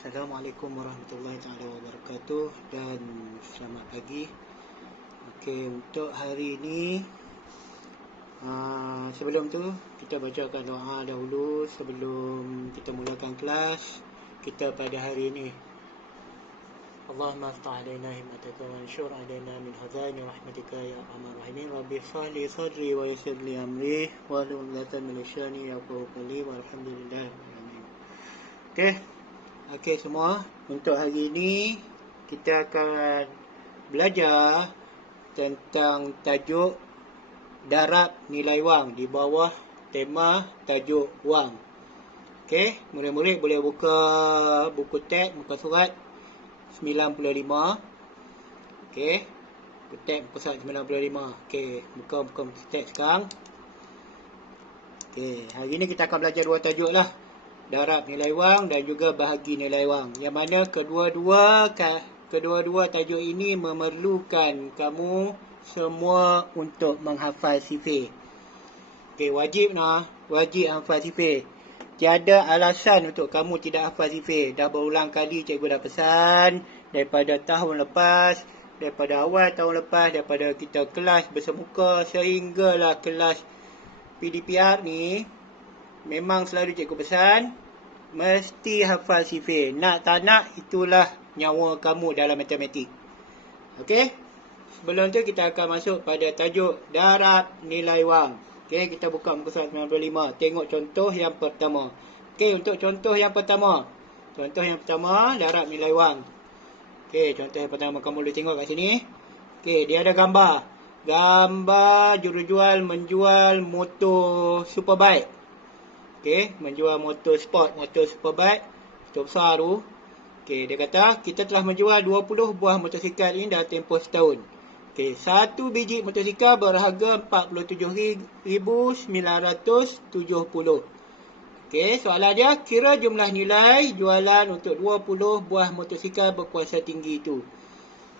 Assalamualaikum warahmatullahi taala wabarakatuh dan selamat pagi. Okey, untuk hari ini sebelum tu kita bacakan doa dahulu sebelum kita mulakan kelas kita pada hari ini. Allahumma aftah alaina himmataka wa anshur alaina min hazaini rahmatika ya arhamar rahimin. Rabbi shrah li sadri wa yassir li amri wa hlul 'uqdatam min lisani yafqahu qawli walhamdulillah. Okey semua, untuk hari ini kita akan belajar tentang tajuk darab nilai wang di bawah tema tajuk wang. Okey, murid-murid boleh buka buku teks muka surat 95. Okey, buku teks muka surat 95. Okey, buka teks sekarang. Okey, hari ini kita akan belajar dua tajuk lah. Darab nilai wang dan juga bahagi nilai wang. Yang mana kedua-dua tajuk ini memerlukan kamu semua untuk menghafal sifir. Okey, wajib hafal sifir. Tiada alasan untuk kamu tidak hafal sifir. Dah berulang kali cikgu dah pesan daripada tahun lepas, daripada awal tahun lepas, daripada kita kelas bersemuka sehinggalah kelas PDPR ni, memang selalu cikgu pesan mesti hafal sifir. Nak tak nak, itulah nyawa kamu dalam matematik. Okey, sebelum tu kita akan masuk pada tajuk darab nilai wang. Okey, kita buka muka surat 95. Tengok contoh yang pertama. Okey, untuk contoh yang pertama darab nilai wang. Okey, contoh yang pertama kamu boleh tengok kat sini. Okey, dia ada gambar jurujual menjual motor superbike. Okey, menjual motor sport, motor superbike, motor besar tu. Okey, dia kata kita telah menjual 20 buah motosikal ini dalam tempoh setahun. Okey, satu biji motosikal berharga 47,970. Okey, soalan dia, kira jumlah nilai jualan untuk 20 buah motosikal berkuasa tinggi itu.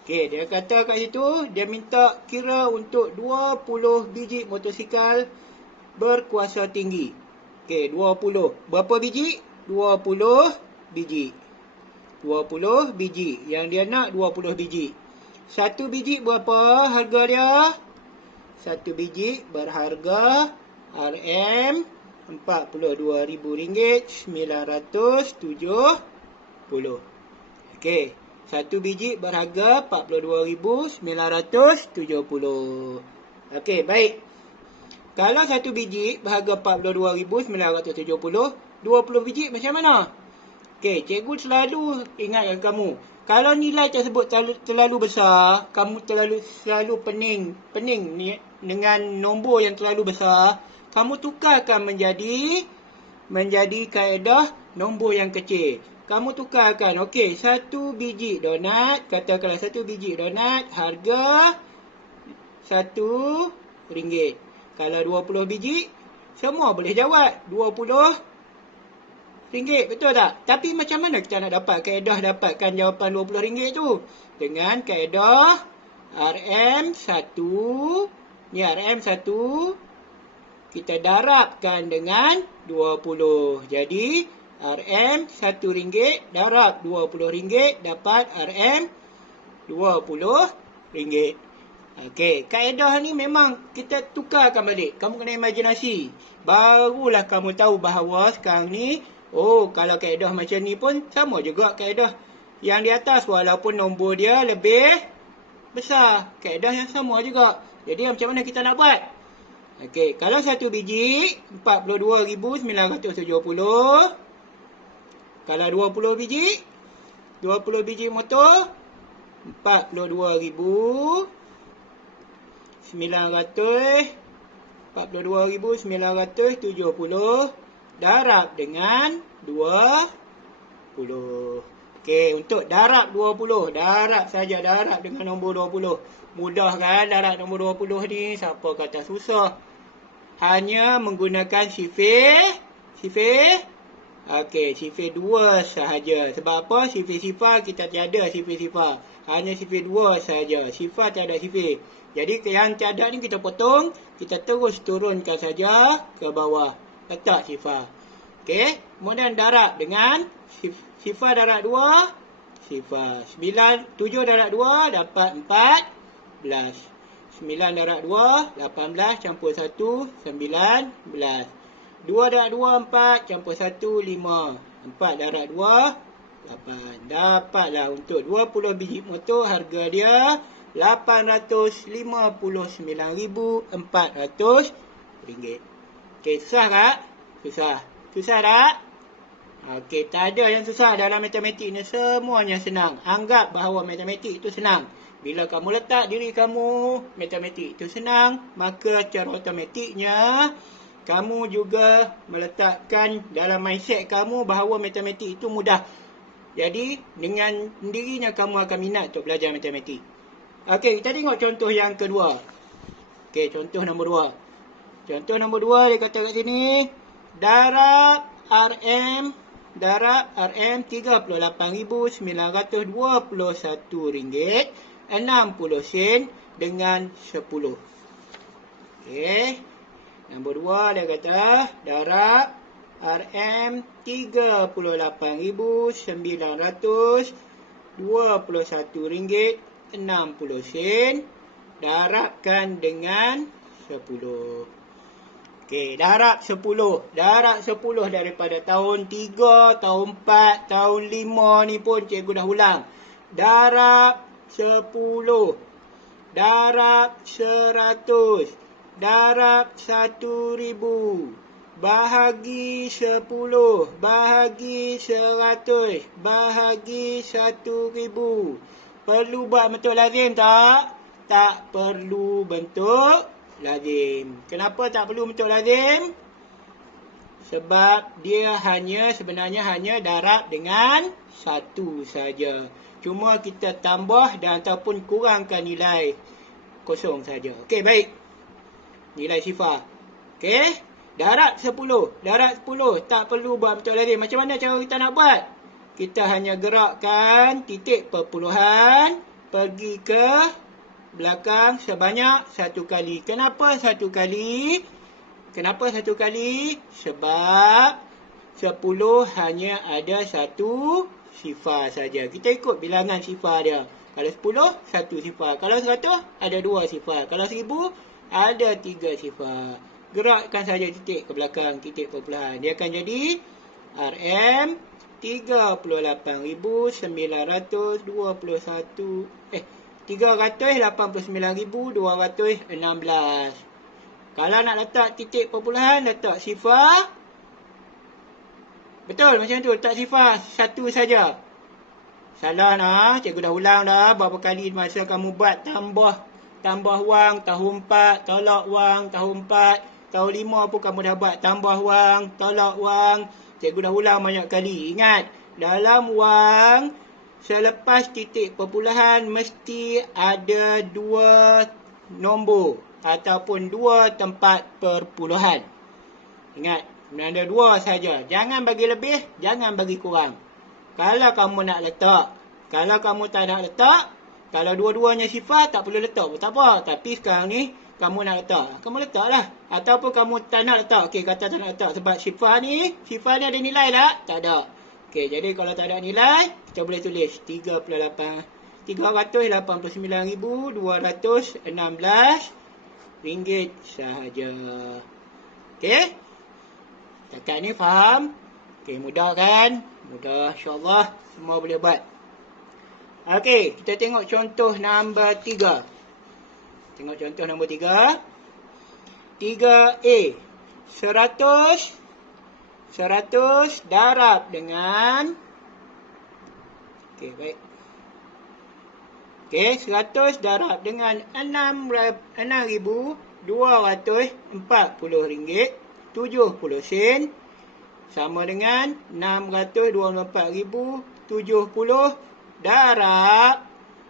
Okey, dia kata kat situ, dia minta kira untuk 20 biji motosikal berkuasa tinggi. Okey, 20. Berapa biji? 20 biji. 20 biji. Yang dia nak 20 biji. Satu biji berapa harga dia? Satu biji berharga RM42,970. Okey, satu biji berharga 42,970. Okey, baik. Kalau satu biji berharga 42,970, 20 biji macam mana? Okey, cikgu selalu ingatkan kamu, kalau nilai tersebut terlalu besar, kamu selalu pening dengan nombor yang terlalu besar, kamu tukarkan menjadi kaedah nombor yang kecil. Kamu tukarkan, okey, satu biji donat, katakanlah satu biji donat harga RM1. Kalau 20 biji, semua boleh jawab RM20. Betul tak? Tapi macam mana kita nak dapatkan jawapan RM20 tu? Dengan kaedah RM1. Ni RM1. Kita darabkan dengan 20. Jadi, RM1 darab RM20 dapat RM20. Okey, kaedah ni memang kita tukarkan balik. Kamu kena imajinasi. Barulah kamu tahu bahawa sekarang ni, kalau kaedah macam ni pun sama juga kaedah yang di atas. Walaupun nombor dia lebih besar, kaedah yang sama juga. Jadi macam mana kita nak buat? Okey, kalau satu biji 42,970. Kalau 20 biji motor 42,970 darab dengan 20. Okey, untuk darab 20, darab dengan nombor 20. Mudah kan darab nombor 20 ni? Siapa kata susah? Hanya menggunakan sifir. Okey, sifir 2 sahaja. Sebab apa? Sifir-sifar kita tiada sifir-sifar. Hanya sifir 2 sahaja. Sifar tiada sifir. Jadi yang tiada ni kita potong, kita terus turunkan saja ke bawah. Letak sifar. Okey. Kemudian darab dengan sifar darab 2, sifar. 7 darab 2 dapat 14. 9 darab 2, 18 campur 1, 19. 2 darab 2, 4 campur 1, 5. 4 darab 2, 8. Dapatlah untuk 20 biji motor harga dia RM859,400. Okey, susah tak? Susah. Susah tak? Okey, tak ada yang susah dalam matematik ni. Semuanya senang. Anggap bahawa matematik itu senang. Bila kamu letak diri kamu, matematik itu senang, maka cara otomatiknya kamu juga meletakkan dalam mindset kamu bahawa matematik itu mudah. Jadi, dengan sendirinya kamu akan minat untuk belajar matematik. Okey, kita tengok contoh yang kedua. Okey, contoh nombor 2. Contoh nombor 2 dia kata kat sini, darab RM RM38,921 ringgit 60 sen dengan 10. Okey. Nombor 2 dia kata darab RM38,921 ringgit 60 sen darabkan dengan 10. Okey, darab 10. Darab 10 daripada tahun 3, tahun 4, tahun 5 ni pun cikgu dah ulang. Darab 10. Darab 100. Darab 1000. Bahagi 10. Bahagi 100. Bahagi 1000. Perlu buat bentuk lazim tak? Tak perlu bentuk lazim. Kenapa tak perlu bentuk lazim? Sebab dia sebenarnya hanya darab dengan 1 saja. Cuma kita tambah dan ataupun kurangkan nilai kosong saja. Okey, baik. Nilai sifar. Okey. Darab 10. Darab 10 tak perlu buat bentuk lazim. Macam mana cara kita nak buat? Kita hanya gerakkan titik perpuluhan pergi ke belakang sebanyak 1 kali. Kenapa 1 kali? Kenapa 1 kali? Sebab 10 hanya ada 1 sifar saja. Kita ikut bilangan sifar dia. Kalau 10, 1 sifar. Kalau 100, ada 2 sifar. Kalau 1000, ada 3 sifar. Gerakkan saja titik ke belakang titik perpuluhan. Dia akan jadi RM 389,216. Kalau nak letak titik perpuluhan, letak sifar. Betul macam tu, letak sifar 1 saja. Salah lah, cikgu dah ulang dah berapa kali masa kamu buat tambah wang tahun 4, tolak wang tahun 4, tahun 5 pun kamu dah buat tambah wang, tolak wang. Cikgu dah ulang banyak kali. Ingat, dalam wang selepas titik perpuluhan mesti ada 2 nombor ataupun 2 tempat perpuluhan. Ingat, ada 2 saja. Jangan bagi lebih, jangan bagi kurang. Kalau kamu nak letak, kalau kamu tak nak letak, kalau dua-duanya sifar tak perlu letak pun tak apa. Tapi sekarang ni kamu nak letak, kamu letaklah. Ataupun kamu tak nak letak. Okey, kata tak nak letak sebab sifar ni ada nilai tak? Tak ada. Okey, jadi kalau tak ada nilai, kita boleh tulis 389,216 ringgit sahaja. Okey? Takat ni faham? Okey, mudah kan? Mudah, insyaAllah semua boleh buat. Okey, kita tengok contoh nombor 3. Tengok contoh nombor 3. 3A. 100 darab dengan... Okey, baik. Okey, 100 darab dengan RM6,240 ringgit 70 sen sama dengan 624,070 darab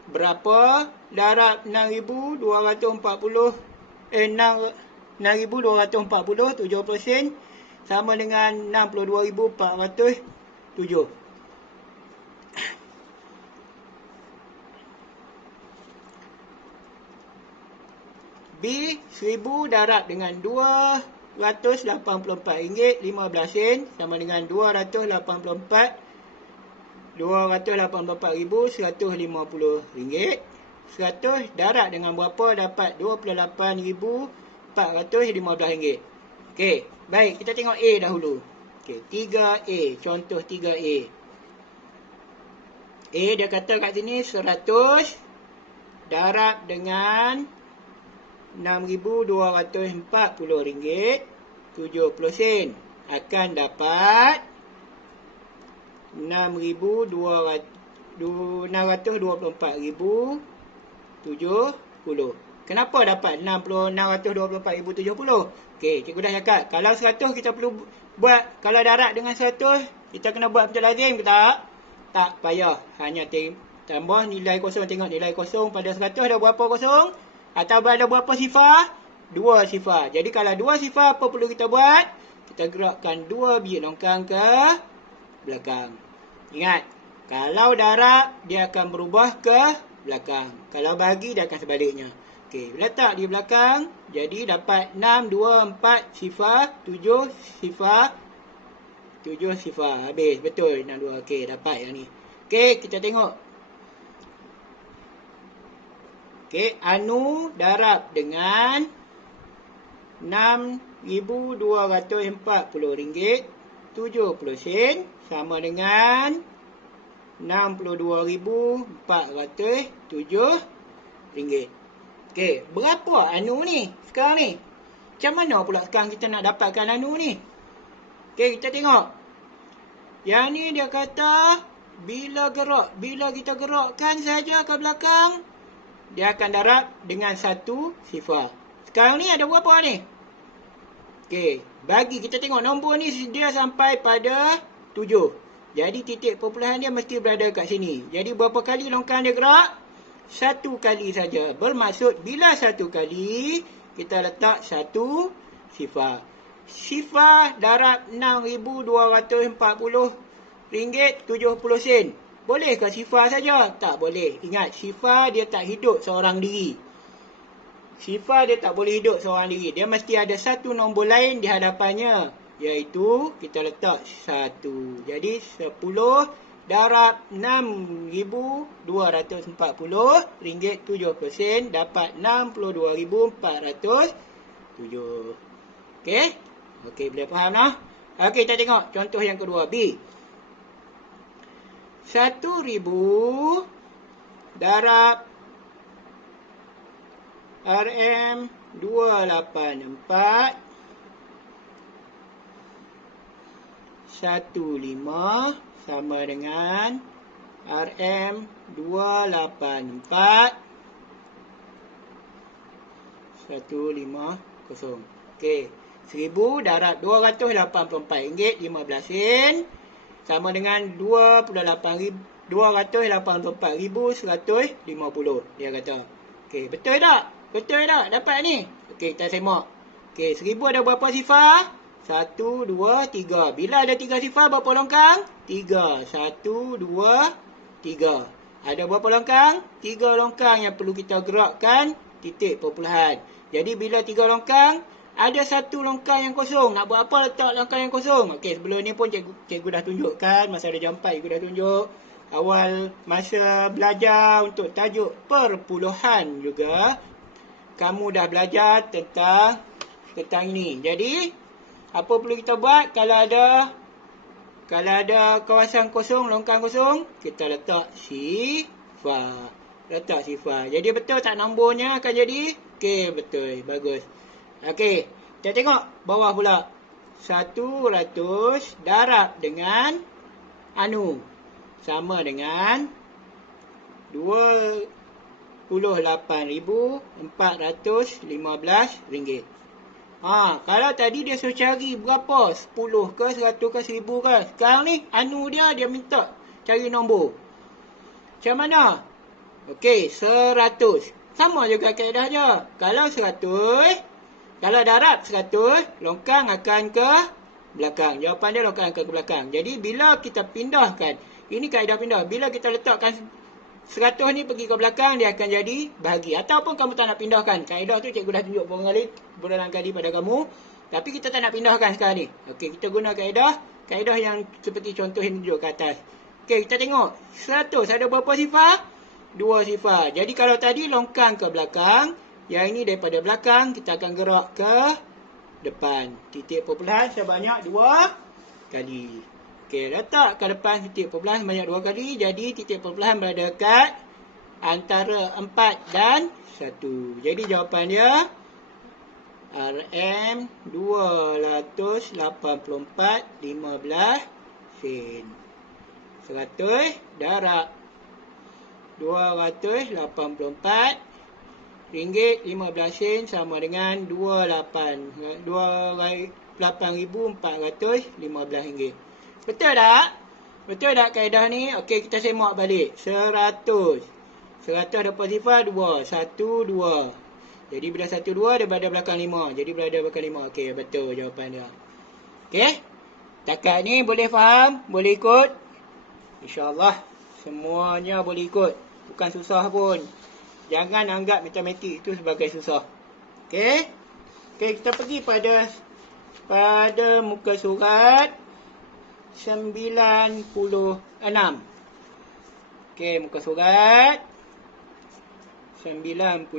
berapa? Darab 6,240 70 sen sama dengan 62,407. B, 1000 darab dengan 2 RM284.15 sama dengan RM284,150. 100 darab dengan berapa dapat RM28,415. Okey, baik, kita tengok A dahulu. Okey, 3A, contoh 3A. A dia kata kat sini 100 darab dengan RM6,240 70 akan dapat RM624,070. Kenapa dapat RM624,070? Okey, cikgu dah cakap, kalau 100 kita perlu buat, kalau darab dengan 100 kita kena buat macam lazim ke tak? Tak payah, hanya tambah nilai kosong. Tengok nilai kosong pada 100 ada berapa kosong? Atau ada berapa sifar? 2 sifar. Jadi kalau 2 sifar, apa perlu kita buat? Kita gerakkan 2 biji longkang ke belakang. Ingat, kalau darab dia akan berubah ke belakang. Kalau bagi dia akan sebaliknya. Okey, letak di belakang, jadi dapat 6, 2, 4 sifar, 7 sifar, 7 sifar. Habis, betul 62. Okey, dapat yang ni. Okey, kita tengok. Okey, Anu darab dengan RM6,240 70 sama dengan RM62,407. Okey, berapa anu ni sekarang ni? Macam mana pula sekarang kita nak dapatkan anu ni? Okey, kita tengok. Yang ni dia kata bila kita gerakkan saja ke belakang, dia akan darab dengan 1 sifar. Sekarang ni ada berapa ni? Okey, bagi kita tengok nombor ni dia sampai pada 7. Jadi titik perpuluhan dia mesti berada kat sini. Jadi berapa kali longkang dia gerak? 1 kali saja. Bermaksud bila 1 kali kita letak 1 sifar. Sifar darab RM6,240 70 Boleh ke sifar saja? Tak boleh. Ingat, sifar dia tak hidup seorang diri. Sifar dia tak boleh hidup seorang diri. Dia mesti ada satu nombor lain di hadapannya, iaitu kita letak 1. Jadi 10 darab RM6,240 70 dapat RM62,407. Okey? Okey, boleh faham lah? Okey, kita tengok contoh yang kedua, B. 1,000 darab RM284 15 sama dengan RM284 150. Okey, 1,000 darab RM284.15 sama dengan 284,150. Dia kata. Okey, betul tak? Betul tak? Dapat ni. Okey, kita semak. Okey, 1,000 ada berapa sifar? 1, 2, 3. Bila ada 3 sifar, berapa longkang? 3. 1, 2, 3. Ada berapa longkang? 3 longkang yang perlu kita gerakkan titik perpuluhan. Jadi bila 3 longkang, ada 1 longkang yang kosong. Nak buat apa letak longkang yang kosong? Okey, sebelum ni pun cikgu dah tunjukkan. Masa ada jam 4, cikgu dah tunjuk. Awal masa belajar untuk tajuk perpuluhan juga, kamu dah belajar tentang ini. Jadi, apa perlu kita buat kalau ada kawasan kosong, longkang kosong? Kita letak sifar. Letak sifar. Jadi betul tak nombornya akan jadi? Okey, betul. Bagus. Okey, kita tengok bawah pula. 100 darab dengan anu sama dengan RM28,415. Kalau tadi dia suruh cari berapa? 10 ke, 100 ke, 1,000 ke? Sekarang ni, anu dia minta cari nombor. Macam mana? Okey, 100. Sama juga kaedah je. Kalau 100, kalau darab 100, longkang akan ke belakang. Jawapan dia longkang akan ke belakang. Jadi, bila kita pindahkan, ini kaedah pindah. Bila kita letakkan 100 ni pergi ke belakang, dia akan jadi bahagi. Ataupun kamu tak nak pindahkan. Kaedah tu cikgu dah tunjuk berulang kali pada kamu. Tapi kita tak nak pindahkan sekarang ni. Okey, kita guna kaedah yang seperti contoh yang tunjuk ke atas. Okey, kita tengok. 100 ada berapa sifar? 2 sifar. Jadi kalau tadi longkang ke belakang, yang ini daripada belakang, kita akan gerak ke depan. Titik perpuluhan sebanyak 2 kali. Okey, letak ke depan titik perpuluhan sebanyak 2 kali. Jadi titik perpuluhan berada dekat antara 4 dan 1. Jadi jawapan dia RM 284.15 sen. 100 darab 284 ringgit 15 sen sama dengan 8,415 ringgit. Betul tak? Betul tak kaedah ni? Okey, kita semak balik. 100 berapa sifar? 2. 1, 2. Jadi bila 1, 2 dia berada belakang 5. Jadi berada belakang 5. Okey, betul jawapan dia. Okey? Takat ni boleh faham? Boleh ikut? InsyaAllah semuanya boleh ikut. Bukan susah pun. Jangan anggap matematik itu sebagai susah. Okey? Okey, kita pergi pada muka surat 96. Okey, muka surat 96.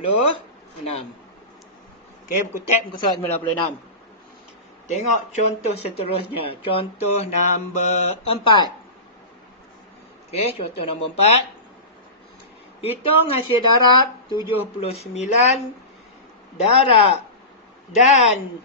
Okey, buku tab muka surat 96. Tengok contoh seterusnya. Contoh nombor 4. Okey, contoh nombor 4. Hitung hasil darab 79 darab dan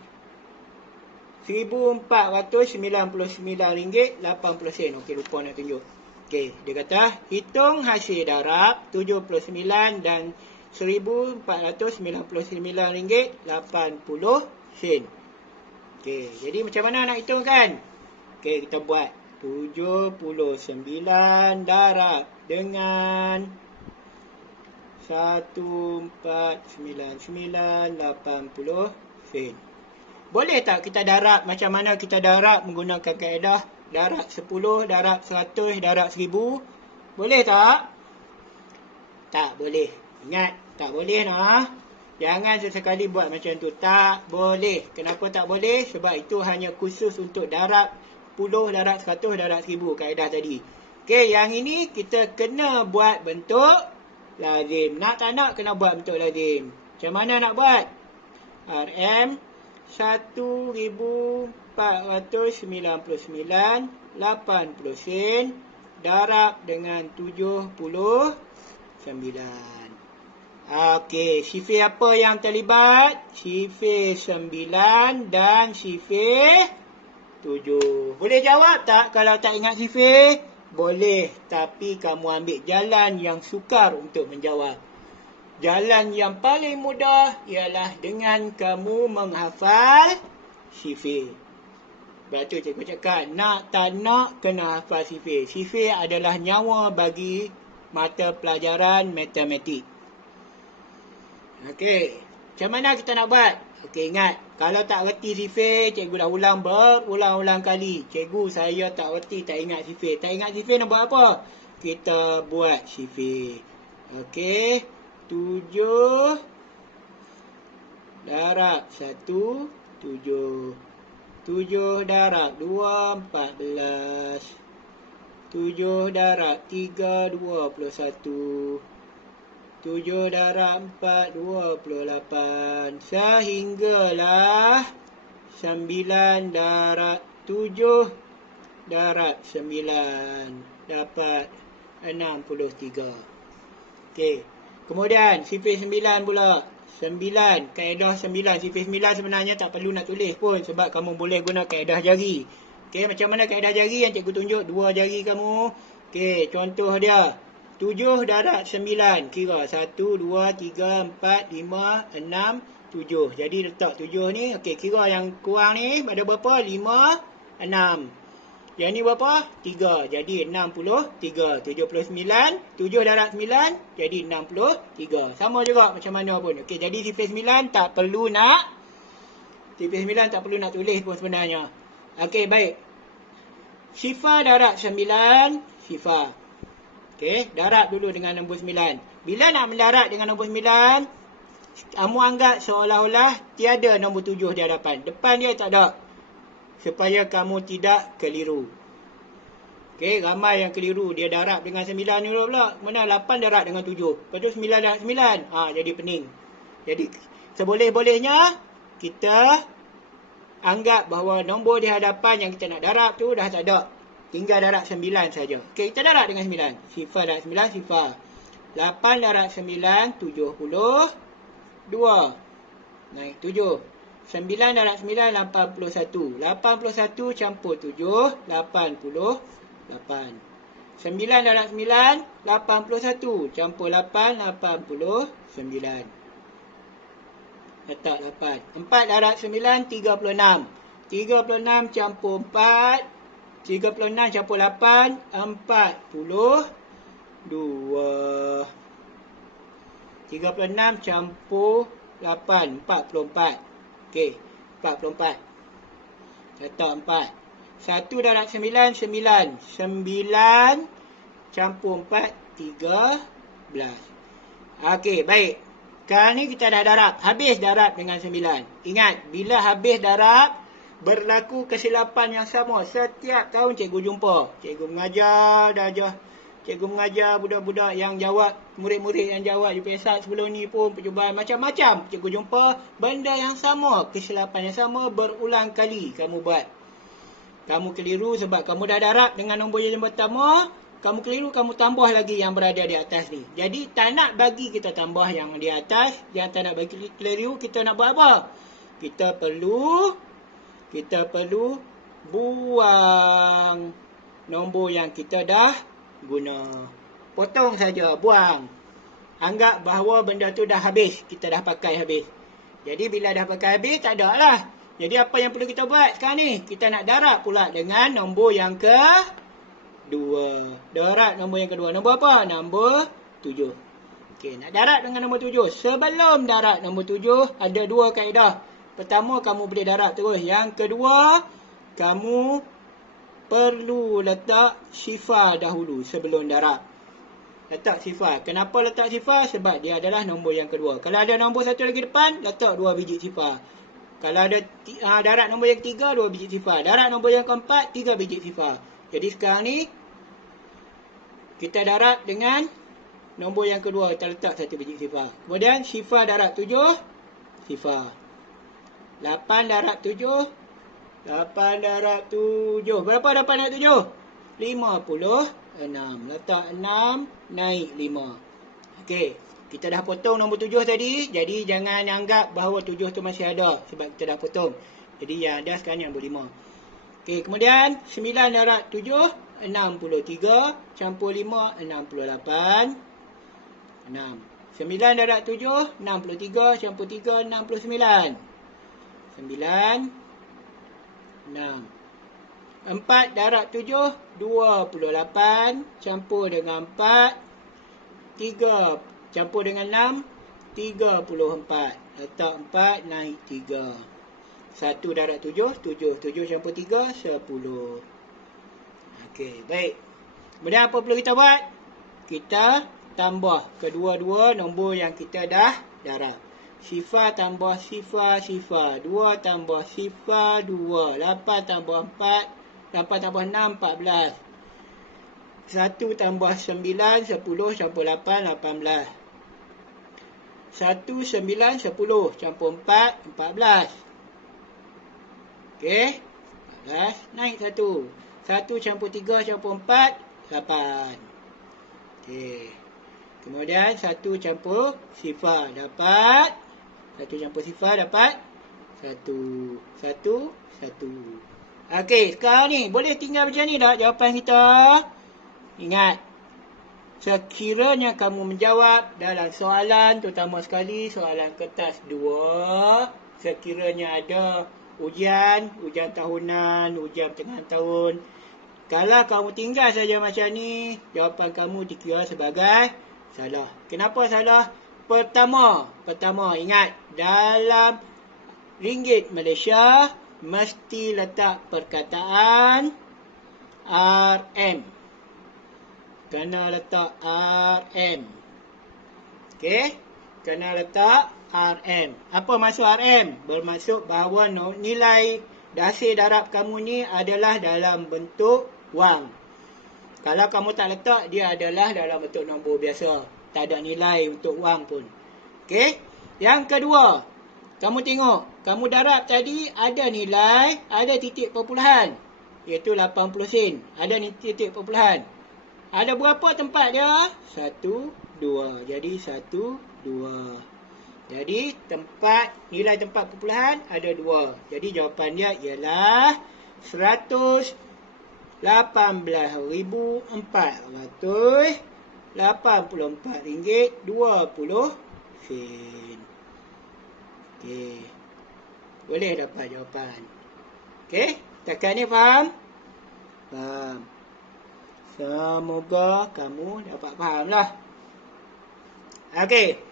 RM1,499.80. Okey, lupa nak tunjuk. Okey, dia kata hitung hasil darab 79 dan RM1,499.80. Okey, jadi macam mana nak hitung kan? Okey, kita buat 79 darab dengan 1,499.80 sen. Boleh tak kita darab macam mana kita darab menggunakan kaedah darab 10, darab 100, darab 1000? Boleh tak? Tak boleh. Ingat, tak boleh nah. Jangan sesekali buat macam tu. Tak boleh. Kenapa tak boleh? Sebab itu hanya khusus untuk darab 10, darab 100, darab 1000 kaedah tadi. Okey, yang ini kita kena buat bentuk lazim. Nak tak nak kena buat bentuk lazim. Macam mana nak buat? RM 1,499.80 sen darab dengan 79. Okey, sifir apa yang terlibat? Sifir 9 dan sifir 7. Boleh jawab tak kalau tak ingat sifir? Boleh, tapi kamu ambil jalan yang sukar untuk menjawab. Jalan yang paling mudah ialah dengan kamu menghafal sifir. Sebab tu cikgu cakap, nak tak nak kena hafal sifir. Sifir adalah nyawa bagi mata pelajaran matematik. Okey, macam mana kita nak buat? Okey, ingat, kalau tak reti sifir, cikgu dah ulang berulang-ulang kali. Cikgu, saya tak reti, tak ingat sifir. Tak ingat sifir nak buat apa? Kita buat sifir. Okey, 7 darab 1, 7. 7 darab 2, 14. 7 darab 3, 21. 7 darab 4, 28. Sehinggalah 9 darab 7 darab 9 dapat 63. Okey. Kemudian sifir 9 pula. 9. Kaedah 9. Sifir 9 sebenarnya tak perlu nak tulis pun. Sebab kamu boleh guna kaedah jari. Okey, macam mana kaedah jari yang cikgu tunjuk? 2 jari kamu. Okey, contoh dia. 7 darab 9. Kira 1, 2, 3, 4, 5, 6, 7. Jadi letak 7 ni. Okey, kira yang kurang ni ada berapa? 5, 6. Yang ni berapa? 3. Jadi 63. 79. 7 darab 9. Jadi 63. Sama juga macam mana pun. Okey, jadi sifir 9 tak perlu nak. Sifir 9 tak perlu nak tulis pun sebenarnya. Okey, baik. Sifar darab 9. Sifar. Okey, darab dulu dengan nombor 9. Bila nak mendarat dengan nombor 9? Kamu anggap seolah-olah tiada nombor 7 di hadapan. Depan dia tak ada. Supaya kamu tidak keliru. Okey, ramai yang keliru. Dia darab dengan 9 ni pula. Mana 8 darab dengan 7. Lepas tu 9 darab 9. Jadi pening. Jadi, seboleh-bolehnya, kita anggap bahawa nombor di hadapan yang kita nak darab tu dah tak ada. Tinggal darab 9 saja. Okey, kita darab dengan 9. Sifar darab 9, sifar. 8 darab 9, 72. Naik 7. 9 darab 9, 81. 81 campur 7, 88. 9 darab 9, 81. Campur 8, 89. Letak 8. 4 darab 9, 36. 36 campur 4. 36 campur 8, 42. 36 campur 8, 44. Okey, 44. Letak 4. 1 darab 9, 9. 9 campur 4, 13. Okey, baik. Sekarang ni kita dah darab. Habis darab dengan 9. Ingat, bila habis darab, berlaku kesilapan yang sama. Setiap tahun cikgu jumpa. Cikgu mengajar, cikgu mengajar budak-budak yang jawab, murid-murid yang jawab UPSAT sebelum ni pun, percubaan macam-macam. Cikgu jumpa benda yang sama, kesilapan yang sama berulang kali kamu buat. Kamu keliru sebab kamu dah darab dengan nombor yang pertama. Kamu keliru, kamu tambah lagi yang berada di atas ni. Jadi, tak nak bagi kita tambah yang di atas. Yang tak nak bagi keliru, kita nak buat apa? Kita perlu buang nombor yang kita dah guna. Potong saja, buang. Anggap bahawa benda tu dah habis. Kita dah pakai habis. Jadi, bila dah pakai habis, tak ada lah. Jadi, apa yang perlu kita buat sekarang ni? Kita nak darab pula dengan nombor yang kedua. Darab nombor yang kedua. Nombor apa? Nombor 7. Okey, nak darab dengan nombor 7. Sebelum darab nombor 7, ada dua kaedah. Pertama, kamu boleh darab terus. Yang kedua, kamu perlu letak sifar dahulu sebelum darab. Letak sifar. Kenapa letak sifar? Sebab dia adalah nombor yang kedua. Kalau ada nombor satu lagi depan, letak 2 biji sifar. Kalau ada darab nombor yang ketiga, 2 biji sifar. Darab nombor yang keempat, 3 biji sifar. Jadi sekarang ni, kita darab dengan nombor yang kedua. Kita letak 1 biji sifar. Kemudian sifar darab 7, sifar. 8 darab 7, 8 darab 7. Berapa 8 darab 7? 56. Letak 6, naik 5. Okey, kita dah potong nombor 7 tadi. Jadi jangan anggap bahawa 7 tu masih ada. Sebab kita dah potong. Jadi yang ada sekarang yang nombor 5. Okey, kemudian 9 darab 7, 63. Campur 5, 68. 6. 9 darab 7, 63. Campur 3, 69. 9. 6. 4 darab 7, 28. Campur dengan 4. 3. Campur dengan 6, 34. Letak 4, naik 3. 1 darab 7, 7. 7 campur 3, 10. Okey, baik. Kemudian apa perlu kita buat? Kita tambah kedua-dua nombor yang kita dah darab. Sifar tambah sifar, sifar. 2 tambah sifar, 2. 8 tambah 4. 8 tambah 6, 14. 1 tambah 9, 10. Campur 8, 18. 1, 9, 10. Campur 4, 14. Okey. 14. Naik 1. 1 campur 3 campur 4, 8. Okey. Kemudian 1 campur sifar dapat. 1 campur sifar dapat 1. 1, 1. Okey, sekarang ni boleh tinggal macam ni tak jawapan kita? Ingat, sekiranya kamu menjawab dalam soalan, terutama sekali soalan kertas 2, sekiranya ada ujian tahunan, ujian tengah tahun, kalau kamu tinggal saja macam ni, jawapan kamu dikira sebagai salah. Kenapa salah? Pertama, ingat, dalam ringgit Malaysia, mesti letak perkataan RM. Kena letak RM. Okey? Kena letak RM. Apa maksud RM? Bermaksud bahawa nilai hasil darab kamu ni adalah dalam bentuk wang. Kalau kamu tak letak, dia adalah dalam bentuk nombor biasa. Tak ada nilai untuk wang pun. Okey. Yang kedua, kamu tengok, kamu darab tadi ada nilai, ada titik perpuluhan. Iaitu 80 sen. Ada titik perpuluhan. Ada berapa tempat dia? 1, 2. Jadi 1, 2. Jadi nilai tempat perpuluhan ada 2. Jadi jawapan dia ialah 118,484 ringgit 20 sen. Okey. Boleh dapat jawapan. Okey, setakat ni faham? Faham. Semoga kamu dapat faham lah. Okey.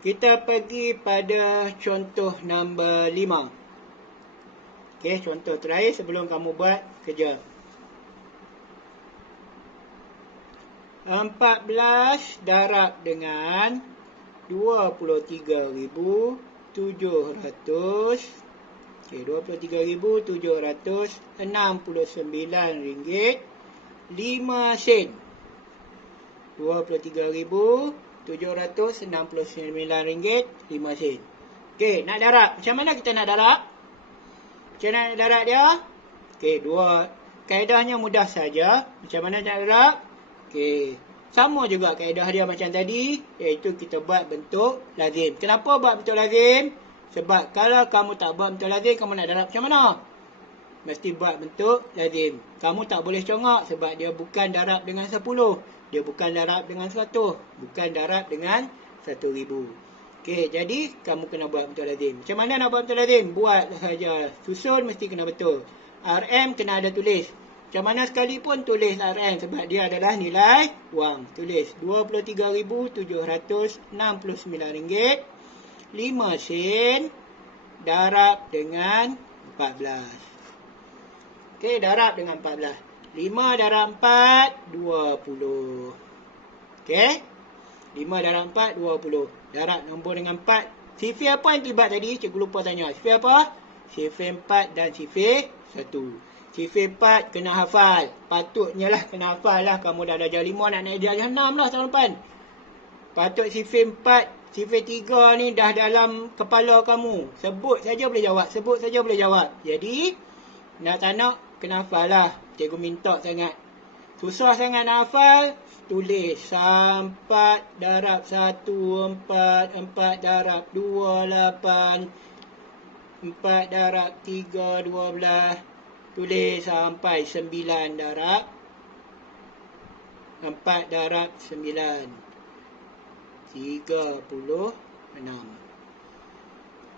Kita pergi pada contoh nombor 5. Okey, contoh terakhir sebelum kamu buat kerja. 14 darab dengan 23,700. Okey, 23,769 ringgit 5 sen. 23,769 ringgit 5 sen. Okey, nak darab. Macam mana kita nak darab? Macam mana nak darab dia? Okey, kaedahnya mudah saja. Macam mana nak darab? Okey, sama juga kaedah dia macam tadi, iaitu kita buat bentuk lazim. Kenapa buat bentuk lazim? Sebab kalau kamu tak buat bentuk lazim, kamu nak darab macam mana? Mesti buat bentuk lazim. Kamu tak boleh congak sebab dia bukan darab dengan 10. Dia bukan darab dengan 100. Bukan darab dengan 1,000. Okey, jadi kamu kena buat bentuk lazim. Macam mana nak buat bentuk lazim? Buat saja. Susun mesti kena betul. RM kena ada tulis. Macam mana sekalipun tulis RM sebab dia adalah nilai wang. Tulis RM23,769 5 sen darab dengan 14. Okey, darab dengan 14. 5 darab 4, 20. Okey. 5 darab 4, 20. Darab nombor dengan 4. Sifir apa yang terlibat tadi? Cikgu lupa tanya. Sifir apa? Sifir 4 dan sifir 1. Sifir 4 kena hafal. Patutnya lah kena hafal lah. Kamu dah darjah 5 nak naik darjah 6 lah tahun depan. Patut sifir 4, sifir 3 ni dah dalam kepala kamu. Sebut saja boleh jawab. Sebut saja boleh jawab. Jadi, nak tak nak kena hafal lah. Cikgu minta sangat. Susah sangat nak hafal. Tulis 4 darab 1, 4. 4 darab 2, 8. 4 darab 3, 12. Tulis sampai 9 darab 4 darab 9. 36.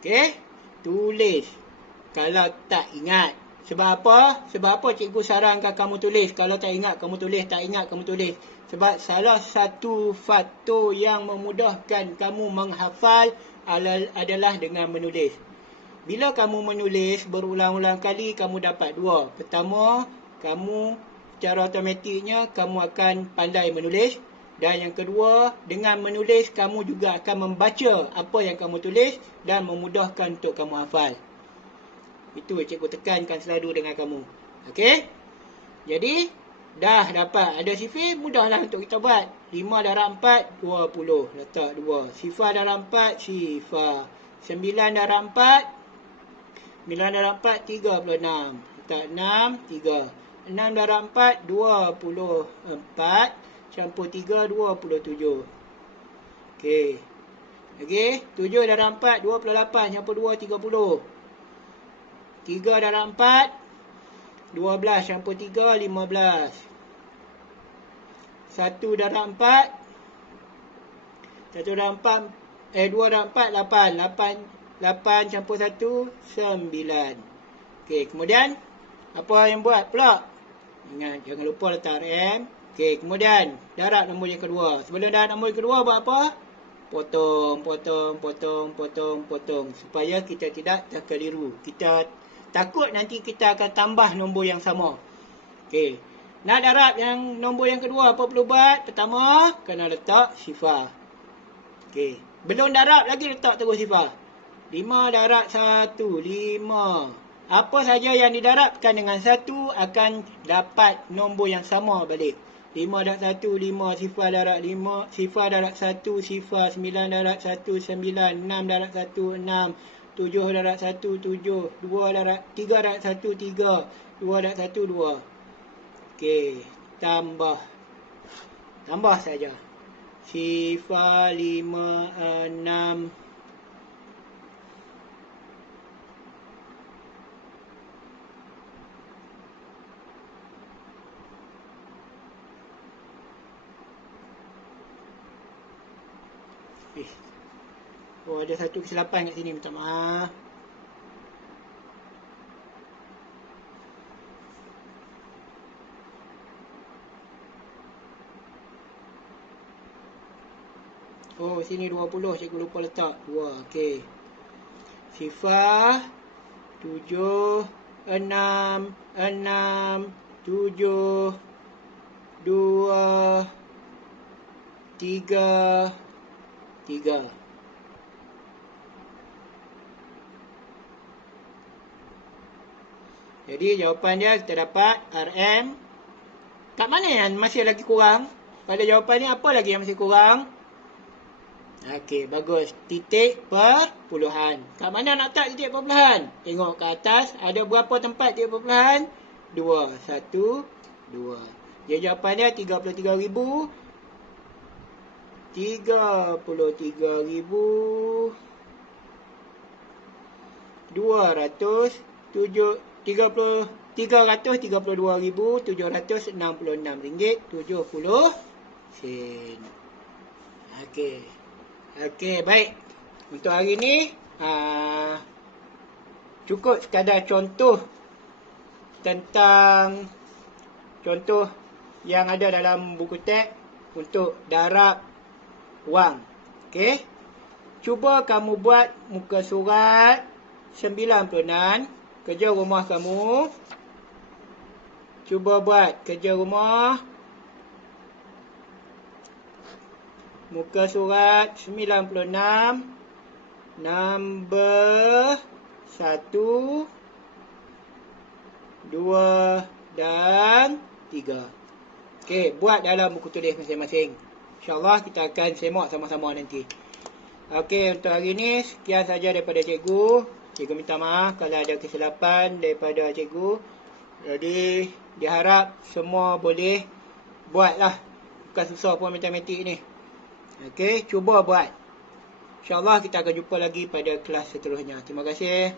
Okey, tulis. Kalau tak ingat. Sebab apa? Sebab apa cikgu sarankan kamu tulis? Kalau tak ingat, kamu tulis. Tak ingat, kamu tulis. Sebab salah satu faktor yang memudahkan kamu menghafal adalah dengan menulis. Bila kamu menulis berulang-ulang kali, kamu dapat 2. Pertama, kamu secara automatiknya kamu akan pandai menulis. Dan yang kedua, dengan menulis, kamu juga akan membaca apa yang kamu tulis dan memudahkan untuk kamu hafal. Itu cikgu tekankan selalu dengan kamu. Okey? Jadi, dah dapat ada sifir, mudahlah untuk kita buat. 5 darab 4, 20. Letak 2. Sifar darab 4, sifar. 9 darab 4, 9 darab 4, 36. Letak 6, 3. 6 darab 4, 24. Campur 3, 27. Okey. Okey. 7 darab 4, 28. Campur 2, 30. 3 darab 4, 12. Campur 3, 15. 1 darab 4. 1 darab 4. 2 darab 4, 8. 8 campur 1, 9. Okey, kemudian apa yang buat pula? Ingat, jangan lupa letak RM. Okey, kemudian darab nombor yang kedua. Sebelum darab nombor yang kedua buat apa? Potong. Supaya kita tidak terkeliru. Kita takut nanti kita akan tambah nombor yang sama. Okey. Nak darab yang nombor yang kedua, apa perlu buat? Pertama, kena letak sifar. Okey. Belum darab lagi letak terus sifar. 5 darab 1, 5. Apa saja yang didarabkan dengan 1 akan dapat nombor yang sama balik. 5 darab 1, 5. Sifar darab 5. Sifar darab 1, sifar. 9 darab 1, 9. 6 darab 1, 6. 7 darab 1, 7. 2 darab 3 darab 1, 3. 2 darab 1, 2. Okey, tambah saja. Sifar 5, 6. Oh, ada satu kesilapan kat sini, minta maaf. Oh, sini 20, cikgu lupa letak 2. Okey. Sifar 7, 6, 7, 2, 3, 3. Jadi jawapan dia kita dapat RM. Kat mana yang masih lagi kurang? Pada jawapan ni apa lagi yang masih kurang? Okey, bagus. Titik perpuluhan. Kat mana nak letak titik perpuluhan? Tengok ke atas. Ada berapa tempat titik perpuluhan? 2. 1, 2. Jadi jawapan dia 33,000. 332,766 sen. Okey, baik. Untuk hari ni cukup sekadar contoh tentang contoh yang ada dalam buku teks untuk darab wang. Okey. Cuba kamu buat muka surat 96. Kerja rumah kamu. Cuba buat kerja rumah. Muka surat 96. Nombor 1, 2 dan 3. Okey, buat dalam buku tulis masing-masing. InsyaAllah kita akan semak sama-sama nanti. Okey, untuk hari ni sekian saja daripada cikgu. Cikgu minta maaf kalau ada kesilapan daripada cikgu. Jadi diharap semua boleh buatlah. Bukan susah pun matematik ni. Okey, cuba buat. InsyaAllah kita akan jumpa lagi pada kelas seterusnya. Terima kasih.